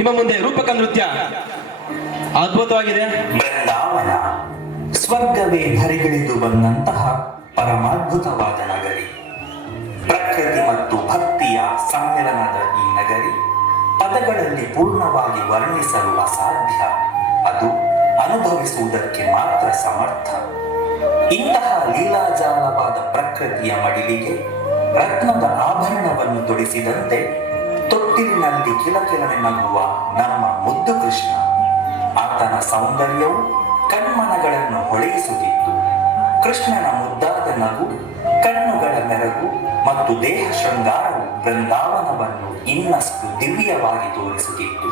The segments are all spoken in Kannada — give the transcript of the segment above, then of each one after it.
ನಿಮ್ಮ ಮುಂದೆ ರೂಪಕ ನೃತ್ಯ ಅದ್ಭುತವಾಗಿದೆ. ಬೃಂದಾವನ ಸ್ವರ್ಗವೇ ಧರೆಗಿಳಿದು ಬಂದಂತಹ ಪರಮಾದ್ಭುತವಾದ ನಗರಿ. ಪ್ರಕೃತಿ ಮತ್ತು ಭಕ್ತಿಯ ಸಮ್ಮಿಲನದ ಈ ನಗರಿ ಪದಗಳಲ್ಲಿ ಪೂರ್ಣವಾಗಿ ವರ್ಣಿಸಲು ಅಸಾಧ್ಯ. ಅದು ಅನುಭವಿಸುವುದಕ್ಕೆ ಮಾತ್ರ ಸಮರ್ಥ. ಇಂತಹ ಲೀಲಾಜಾಲವಾದ ಪ್ರಕೃತಿಯ ಮಡಿಲಿಗೆ ರತ್ನದ ಆಭರಣವನ್ನು ತೊಡಿಸಿದಂತೆ ತೊಟ್ಟಿಲಿನಲ್ಲಿ ಕಿಲಕಿಲನೆ ನಗುವ ನಮ್ಮ ಮುದ್ದು ಕೃಷ್ಣ. ಆತನ ಸೌಂದರ್ಯವು ಕಣ್ಮನಗಳನ್ನು ಹೊಳೆಯಿಸುತ್ತಿತ್ತು. ಕೃಷ್ಣನ ಮುದ್ದಾದ ನಗು, ಕಣ್ಣುಗಳ ಮೆರಗು ಮತ್ತು ದೇಹ ಶೃಂಗಾರವು ಬೃಂದಾವನವನ್ನು ಇನ್ನಷ್ಟು ದಿವ್ಯವಾಗಿ ತೋರಿಸುತ್ತಿತ್ತು.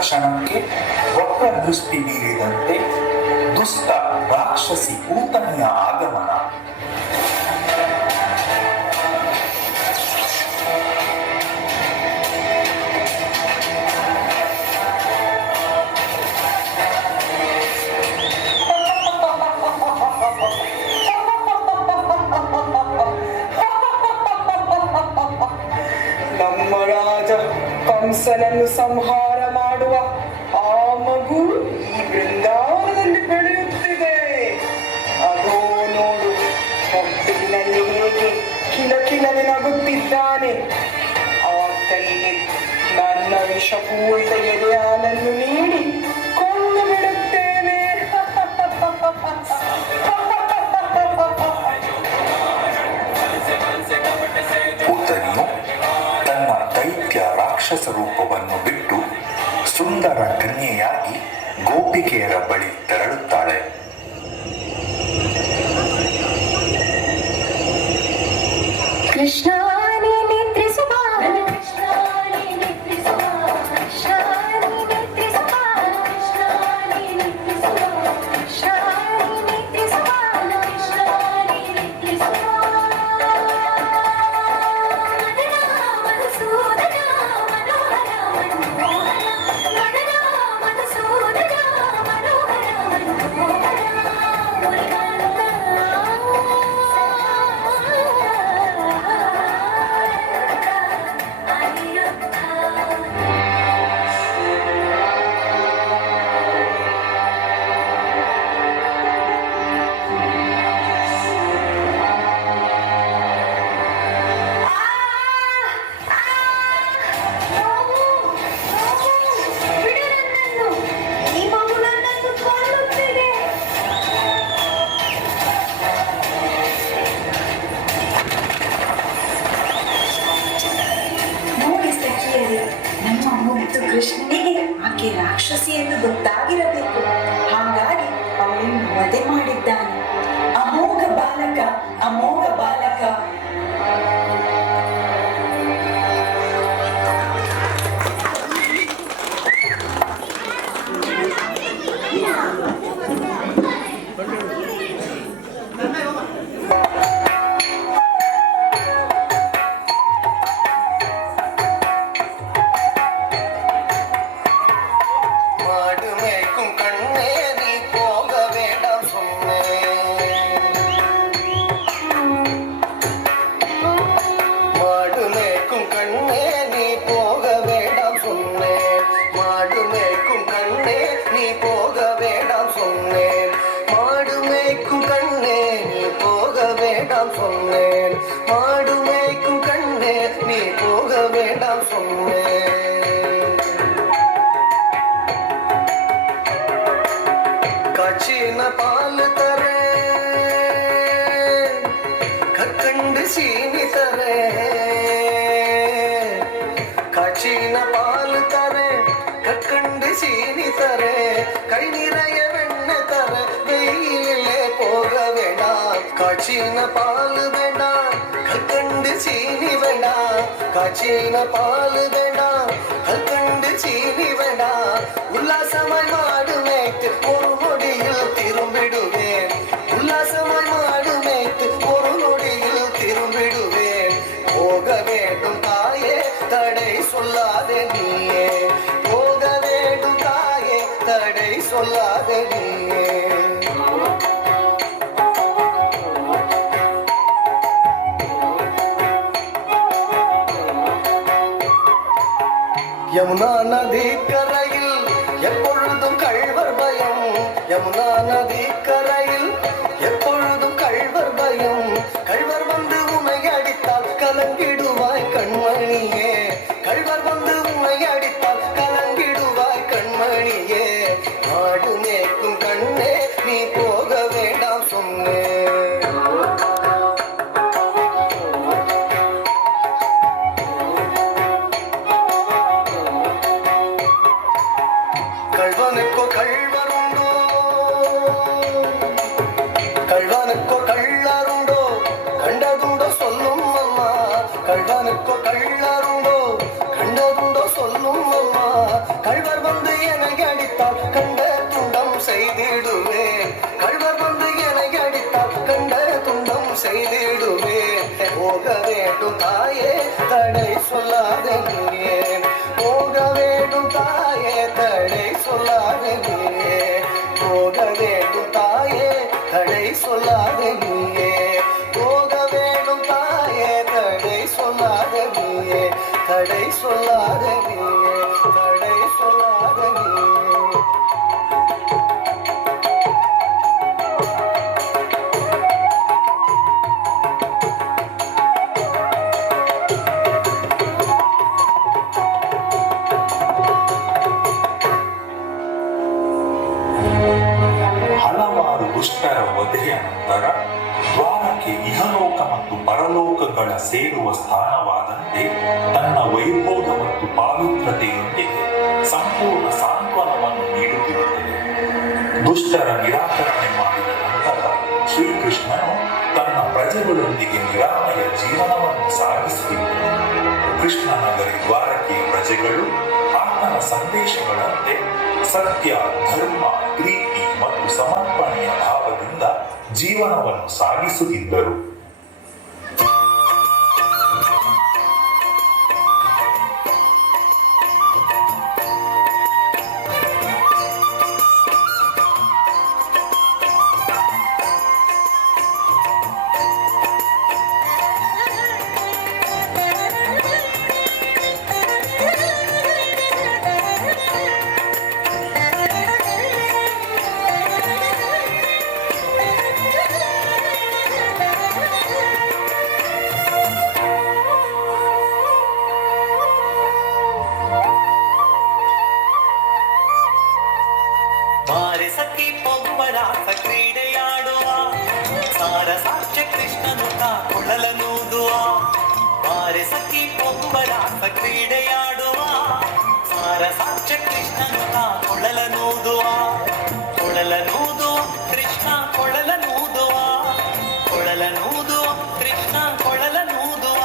ಕ್ಷಣಕ್ಕೆ ಒಬ್ಬ ದೃಷ್ಟಿ ಬೀರಿದಂತೆ ದುಷ್ಟ ರಾಕ್ಷಸಿ ಪೂತನಿಯ ಆಗಮನ. ನಮ್ಮ ರಾಜ ಕಂಸನನ್ನು ಸಂಹಾರ ಮಾಡುವ ಆ ಮಗು ಈ ಬೃಂದಾವನದಲ್ಲಿ ಬೆಳೆಯುತ್ತಿದೆ. ಅದೋ ನೋಡು, ಹೊಟ್ಟಿನಲ್ಲಿ ಹೇಗೆ ಕಿಲಕಿಲನೆ ನಗುತ್ತಿದ್ದಾನೆ. ಆತನಿಗೆ ನನ್ನ ವಿಷಪೂರಿತ ಎದೆ ಹಾಲನ್ನು ನೀಡಿ ಕೊಂಡು ಬಿಡುತ್ತೇನೆ. ಪೂತನಿಯು ತನ್ನ ದೈತ್ಯ ರಾಕ್ಷಸ ರೂಪವನ್ನು ಬಿಟ್ಟು ಸುಂದರ ಕನ್ಯೆಯಾಗಿ ಗೋಪಿಕೆಯರ ಬಳಿ ತೆರಳುತ್ತಾಳೆ. ಕೃಷ್ಣ ಕೃಷ್ಣನಿಗೆ ಆಕೆ ರಾಕ್ಷಸಿ ಎಂದು ಗೊತ್ತಾಗಿರಬೇಕು. ಹಾಗಾಗಿ ಅವಳನ್ನು ವಧೆ ಮಾಡಿದ್ದಾನೆ. ಅಮೋಘ ಬಾಲಕ, ಅಮೋಘ ಬಾಲಕ. ಕಾಚಿನ ಪಾಲು ತಾರೆ ಕಕ್ಕಂಡು ಸೀನಿತಾರೆ, ಕಾಚಿನ ಪಾಲು ತಾರೆ ಕಕ್ಕಂಡು ಸೀನಿತಾರೆ, ಕೈ ನಿറய வெண்ணெய் தர வெயிலே போக வேண்டாம். காச்சின பால் வேண்டாம், கற்கண்டு சீனி வேண்டாம், காச்சின பால் வேண்டாம், கற்கண்டு சீனி வேண்டாம். உல்லாசமாய் மாடு மேய்த்து ஒரு நொடியில் திரும்பிடுவேன், உல்லாசமாய் மாடு மேய்த்து ஒரு நொடியில் திரும்பிடுவேன். போக வேண்டும் தாயே தடை சொல்லாதே நீயே, போக வேண்டும் தாயே தடை சொல்லாதே நீயே. யமுனா நதி கரையில் எப்பொழுதும் கள்வர் பயம், யமுனா நதி கரையில் எப்பொழுதும் கள்வர் பயம். கள்வர் வந்து உன்னை அடித்தால் கலங்கிடுவாய் கண்மணியே, கள்வர் வந்து உன்னை அடித்தால் கலங்கிடுவாய் கண்மணியே. மாடு மேய்க்கும் கண்ணே நீ போக வேண்டாம் சொன்னேன். கள்வனுக்கோ கள்வருண்டோ, கள்வனுக்கோ கள்ளருண்டோ, கண்டதுண்டோ சொல்லும் அம்மா. கள்வனுக்கோ கள்ளருண்டோ, கண்டதுண்டோ சொல்லும் அம்மா. கள்வர் வந்து என்னை அடித்தால் கண்ட துண்டம் செய்திடுவேன், கள்வர் வந்து என்னை அடித்தால் கண்ட துண்டம் செய்திடுவேன். போக வேண்டும் தாயே தடை சொல்லாதே நீயே, போக வேண்டும் தாயே தடை சொல்லாதே நீயே, போக வேண்டும் தாயே தடை சொல்லாதே நீயே, போக வேண்டும் தாயே தடை சொல்லாதே நீயே, தடை சொல்லாதே நீயே, தடை சொல்லாதே நீயே. ಹಲವಾರು ದುಷ್ಟರ ವಧೆಯ ನಂತರ ದ್ವಾರಕೆ ಇಹಲೋಕ ಮತ್ತು ಪರಲೋಕಗಳ ಸೇರುವ ಸ್ಥಾನವಾದಂತೆ ತನ್ನ ವೈಭೋಗ ಮತ್ತು ಪಾವಿತ್ರತೆಯೊಂದಿಗೆ ಸಂಪೂರ್ಣ ಸಾಂತ್ವನವನ್ನು ನೀಡುತ್ತಿರುತ್ತದೆ. ದುಷ್ಟರ ನಿರಾಕರಣೆ ಮಾಡಿದ ನಂತರ ಶ್ರೀಕೃಷ್ಣನು ತನ್ನ ಪ್ರಜೆಗಳೊಂದಿಗೆ ನಿರಾಮಯ ಜೀವನವನ್ನು ಸಾಗಿಸುತ್ತಿದ್ದನು. ಕೃಷ್ಣನಗರಿ ದ್ವಾರಕೆಯ ಪ್ರಜೆಗಳು ಆತನ ಸಂದೇಶಗಳಂತೆ ಸತ್ಯ, ಧರ್ಮ, ಪ್ರೀತಿ ಮತ್ತು ಸಮರ್ಪಣೆಯ ಭಾವದಿಂದ ಜೀವನವನ್ನು ಸಾಗಿಸುತ್ತಿದ್ದರು. ಸಖಿ ಪೊಂಬರಾಸ ಕ್ರೀಡೆಯಾಡುವ ಸಾರಸಾಕ್ಷ ಕೃಷ್ಣನು ಕುಳಲನೂದುವ. ಬಾರೆ ಸಖಿ ಪೊಂಬರಾಸ ಕ್ರೀಡೆಯಾಡುವ ಸಾರ ಸಾಕ್ಷ ಕೃಷ್ಣನು ಕೊಳಲನೂದುವ ಕೊಳಲನೂದುವ ಕೃಷ್ಣ ಕೊಳಲನೂದುವ ಕೊಳಲನೂದುವ ಕೃಷ್ಣ ಕೊಳಲನೂದುವ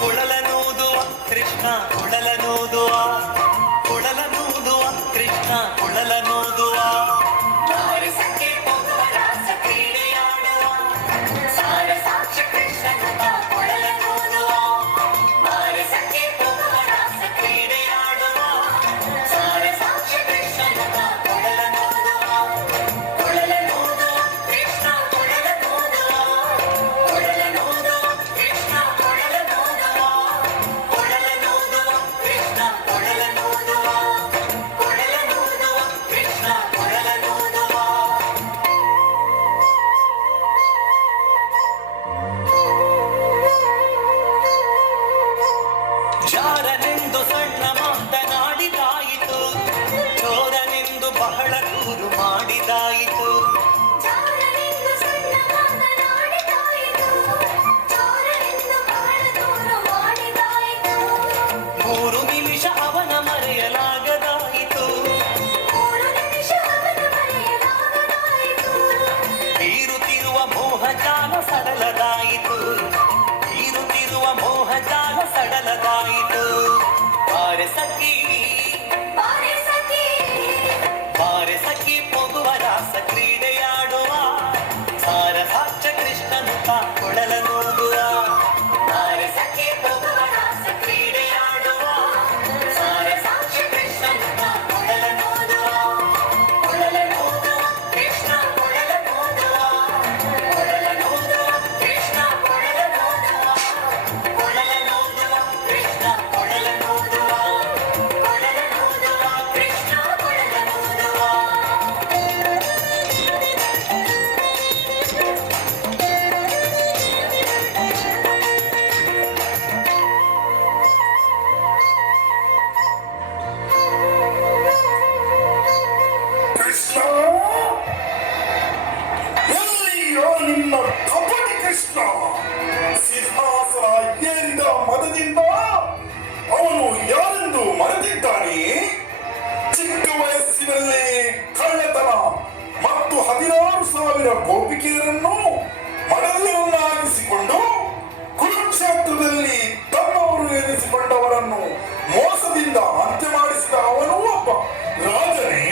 ಕೊಳಲನೂದುವ ಕೃಷ್ಣ ಕೊಳಲನೂದುವ ಕೊಳಲನೂದುವ ಕೃಷ್ಣ ಕೊಳಲನೂದುವ ಬಾರಿಸಕ್ಕೆ ಹೋಗುವ ರಾಸ ಕ್ರೀಡೆಯಾಡುವ ಸಾರ ಸಾಕ್ಷ ಕೃಷ್ಣನು ಕೊಳಲನೂದುವ ಬಾರಿಸಕ್ಕೆ ಹೋಗುವ ರಾಸ ಕ್ರೀಡೆಯಾಡುವ ಸಾರ ಸಾಕ್ಷ ಕೃಷ್ಣನು ಕೊಳಲನೂದುವ ಕೊಳಲನೂದುವ ಕೃಷ್ಣ ಕೊಳಲನೂದುವ ಕೊಳಲನೂದುವ ಕೃಷ್ಣ ಕೊಳಲನೂದುವ ಕೊಳಲನೂದುವ ಕೃಷ್ಣ ಕೊಳಲನೂದುವ ಕೊಳಲನೂದುವ ಕೃಷ್ಣ ಕೊಳಲನೂದುವ ಜಾರನೆಂದು ಸಣ್ಣ ಮಾತನಾಡಿದಾಯಿತು ಚೋರನೆಂದು ಬಹಳ ದೂರು ಮಾಡಿದಾಯಿತು ಜಾರನೆಂದು ಸಣ್ಣ ಮಾತನಾಡಿದಾಯಿತು, ಚೋರನೆಂದು ಬಹಳ ದೂರು ಮಾಡಿದಾಯಿತು. 3 ನಿಮಿಷ ಅವನ ಮರೆಯಲಾಗದಾಯಿತು 3 ನಿಮಿಷ ಅವನ ಮರೆಯಲಾಗದಾಯಿತು. ಬೀರುತ್ತಿರುವ ಮೋಹಜಾಲ ಸಡಲದಾಯಿತು ಬೀರುತ್ತಿರುವ ಮೋಹಜಾಲ ಸಡಲದಾಯಿತು ಬಾರೆ ಸಖಿ ಬಾರೆ ಸಖಿ, ಬಾರೆ ಸಖಿ ಹೋಗುವ ರಾಸ ಕ್ರೀಡೆಯಾಡುವ ಸಾರ ಸಾಕ್ಷ ಕೃಷ್ಣನು ಕೊಳಲನೂದುವ ಬಾರೆ ಸಖಿ ಹೋಗುವ ರಾಸ ಕ್ರೀಡೆಯಾಡುವ ಸಾರ ಸಾಕ್ಷ ಕೃಷ್ಣನು ಕೊಳಲನೂದುವ ಕೊಳಲನೂದುವ ಕೃಷ್ಣ ಕೊಳಲನೂದುವ ಕೊಳಲನೂದುವ ಕೃಷ್ಣ ಕೊಳಲನೂದುವ ಕೊಳಲನೂದುವ ಕೃಷ್ಣ ಕೊಳಲನೂದುವ ಕೊಳಲನೂದುವ ಕೃಷ್ಣ ಕೊಳಲನೂದುವ ಕೃಷ್ಣ ಎಲ್ಲಿಯೋ ನಿನ್ನ ಕಪಟಿ ಕೃಷ್ಣ ಸಿಂಹಾಸನ ಏರಿದ ಮದದಿಂದ ಅವನು ಯಾರೆಂದು ಮರೆತಿದ್ದಾನೆ ಚಿಕ್ಕ ವಯಸ್ಸಿನಲ್ಲೇ ಕಳ್ಳತನ ಮತ್ತು 16,000 ಗೋಪಿಕೆಯರನ್ನು ಮಡಲನ್ನಾಗಿಸಿಕೊಂಡು ಕುರುಕ್ಷೇತ್ರದಲ್ಲಿ ತನ್ನವರು ಎನಿಸಿಕೊಂಡವರನ್ನು ಮೋಸದಿಂದ ಅಂತ್ಯ ಮಾಡಿಸಿದ ಅವನು ಒಬ್ಬ ರಾಜನೇ.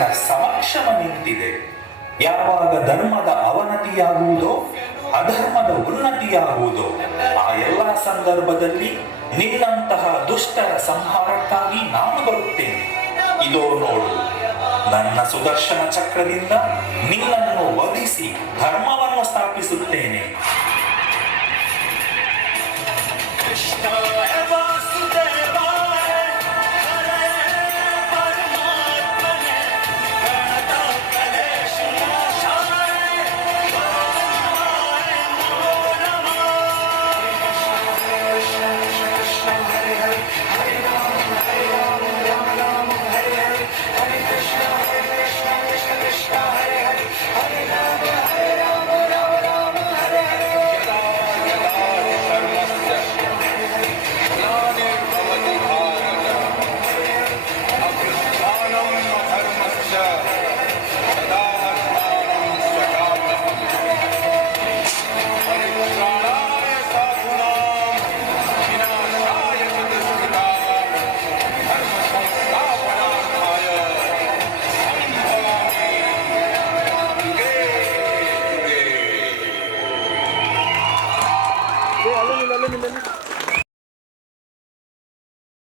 ನಿನ್ನ ಸಮಕ್ಷಮ ನಿಂತಿದೆ. ಯಾವಾಗ ಧರ್ಮದ ಅವನತಿಯಾಗುವುದೋ ಅಧರ್ಮದ ಉನ್ನತಿಯಾಗುವುದೋ ಆ ಎಲ್ಲ ಸಂದರ್ಭದಲ್ಲಿ ನಿನ್ನಂತಹ ದುಷ್ಟರ ಸಂಹಾರಕ್ಕಾಗಿ ನಾನು ಬರುತ್ತೇನೆ. ಇದೋ ನೋಡು, ನನ್ನ ಸುದರ್ಶನ ಚಕ್ರದಿಂದ ನಿನ್ನನ್ನು ವಧಿಸಿ ಧರ್ಮವನ್ನು ಸ್ಥಾಪಿಸುತ್ತೇನೆ.